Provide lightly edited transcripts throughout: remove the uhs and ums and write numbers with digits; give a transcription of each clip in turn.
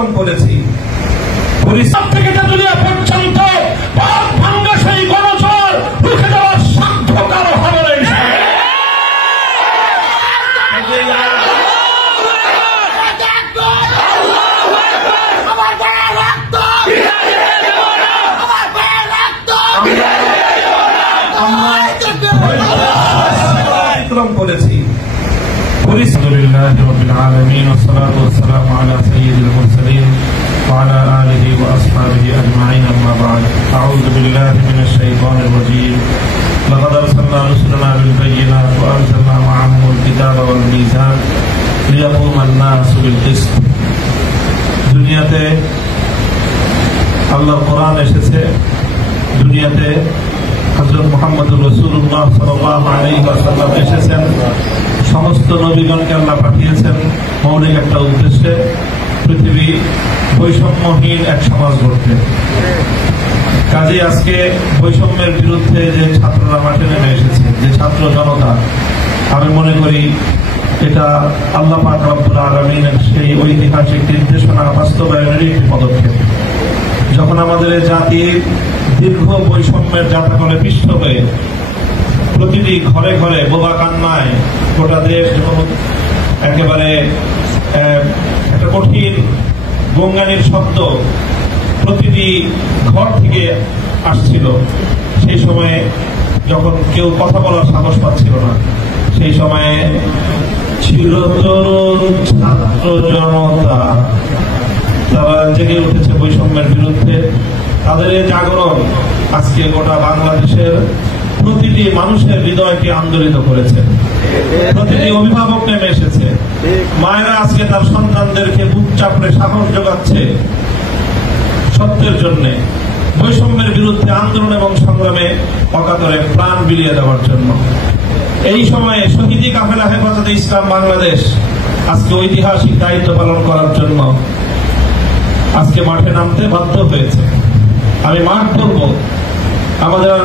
ব্যতিক্রম করেছি। পরিষদ থেকে তেতুলিয়া পর্যন্ত পথ ভাঙ্গা সেই গণজোয়ার রুখে দেওয়ার সাধ্য কারো হবে না। করেছি। আলহামদুলিল্লাহি রাব্বিল আলামিন ওয়া সলাতু ওয়া সালামু আলা সাইয়্যিদিল মুরসালিন ওয়া আলা আলিহি ওয়া আসহাবিহি আজমাইন, আম্মা বা'দ। আউযু বিল্লাহি মিনাশ শাইতানির রাজীম। লাকাদ আরসালনা রুসুলানা বিল বায়্যিনাতি ওয়া আনজালনা মা'আহুমুল কিতাবা ওয়াল মিজান লিয়াকুমান নাসু বিল কিসত। দুনিয়াতে আল্লাহর কোরআন এসেছে, দুনিয়াতে হযরত মুহাম্মদুর রাসূলুল্লাহ সাল্লাল্লাহু আলাইহি ওয়াসাল্লাম এসেছেন। সমস্ত নবীগণকে আল্লাহ পাঠিয়েছেন মৌলিক একটা উদ্দেশ্যে, পৃথিবী বৈষম্যহীন এক সমাজ গড়তে। কাজে আজকে বৈষম্যের বিরুদ্ধে যে ছাত্ররা মাঠে নেমে এসেছে, যে ছাত্র জনতা, আমি মনে করি এটা আল্লাহ পাক রব্বুল আলামিনের সেই ঐতিহাসিক নির্দেশনা বাস্তবায়নের একটি পদক্ষেপ। যখন আমাদের জাতির দীর্ঘ বৈষম্যের জাতাকলে পিষ্ট হয়ে প্রতিটি ঘরে ঘরে বোবা কান্নায় গোটা দেশ যখন একেবারে একটা কঠিন গঙ্গানির শব্দ প্রতিটি ঘর থেকে আসছিল, সেই সময়ে যখন কেউ কথা বলার সাহস পাচ্ছিল না, সেই সময়ে ছিল তরুণ ছাত্র জনতা, তারা জেগে উঠেছে বৈষম্যের বিরুদ্ধে। তাদের এই জাগরণ আজকে গোটা বাংলাদেশের প্রতিটি মানুষের হৃদয়কে আন্দোলিত করেছে। প্রতিটি অভিভাবক নেমে এসেছে, মায়েরা আজকে তার সন্তানদেরকে বুক চাপড়ে সাহস যোগাচ্ছে সত্যের জন্য, বৈষম্যের বিরুদ্ধে আন্দোলন এবং সংগ্রামে অকাতরে প্রাণ বিলিয়ে দেওয়ার জন্য। এই সময়ে শহীদি কাফেলা হেফাজতে ইসলাম বাংলাদেশ আজকে ঐতিহাসিক দায়িত্ব পালন করার জন্য আজকে মাঠে নামতে বাধ্য হয়েছে। আমি মাঠ করব, আমাদের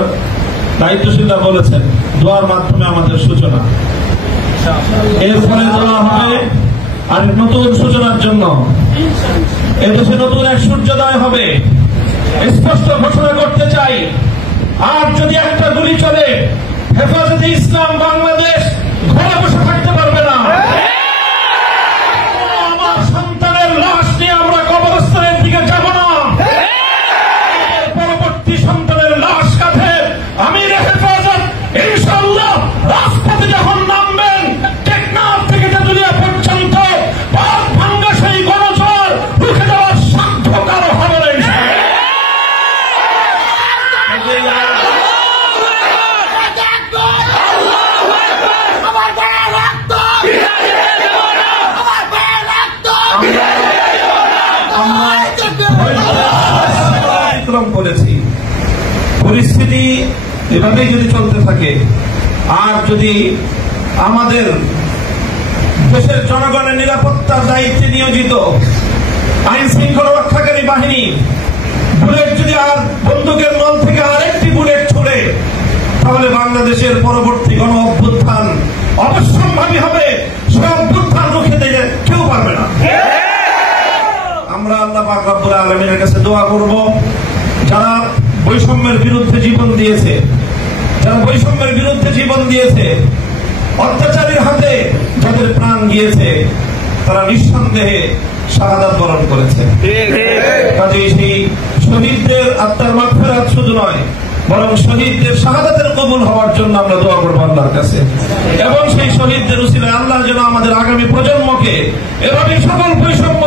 দায়িত্বশীলরা বলেছেন দোয়ার মাধ্যমে আমাদের সূচনা, এরপরে দোয়া হবে আর নতুন সূচনার জন্য। এদেশে নতুন এক সূর্যোদয় হবে, স্পষ্ট ঘোষণা করতে চাই। আর যদি একটা গুলি চলে, হেফাজতে ইসলাম বাংলাদেশ ঘরে বসে থাকতে পারবে না। আমার সন্তানের লাশ নিয়ে আমরা কবরস্থানের দিকে যাব না। পরবর্তী সন্তানের লাশ কাঁধে আমির হেফাজত ইনশাআল্লাহ রাজপথে যখন নামবেন, টেকনাফ থেকে তেতুলিয়া পর্যন্ত পথ ভাঙ্গা সেই গণজোয়ার রুখে দেওয়ার সাধ্য কারো হবে না। করেছি। পরিস্থিতি এভাবেই যদি চলতে থাকে, আর যদি আমাদের দেশের জনগণের নিরাপত্তার দায়িত্বে নিয়োজিত আইন শৃঙ্খলা রক্ষাকারী বাহিনী বুলেট যদি আর বন্দুকের নল থেকে আরেকটি বুলেট ছুড়ে, তাহলে বাংলাদেশের পরবর্তী গণ অভ্যুত্থান অবশ্যম্ভাবী হবে। সে অভ্যুত্থান রুখে দিতে কেউ পারবে না। আমরা আল্লাহ পাক রব্বুল আলামিনের কাছে দোয়া করব, যারা বৈষম্যের বিরুদ্ধে জীবন দিয়েছে, যারা বৈষম্যের বিরুদ্ধে জীবন দিয়েছে, অত্যাচারীর হাতে যাদের প্রাণ গিয়েছে, তারা নিঃসন্দেহে শাহাদাত বরণ করেছে। কাজেই সেই শহীদদের আত্মার মাগফিরাত শুধু নয়, বরং শহীদদের শাহাদাতের কবুল হওয়ার জন্য আমরা দোয়া করব আল্লাহর কাছে। এবং সেই শহীদদের উসিলায় আল্লাহ যেন আমাদের আগামী প্রজন্মকে এভাবে সকল বৈষম্য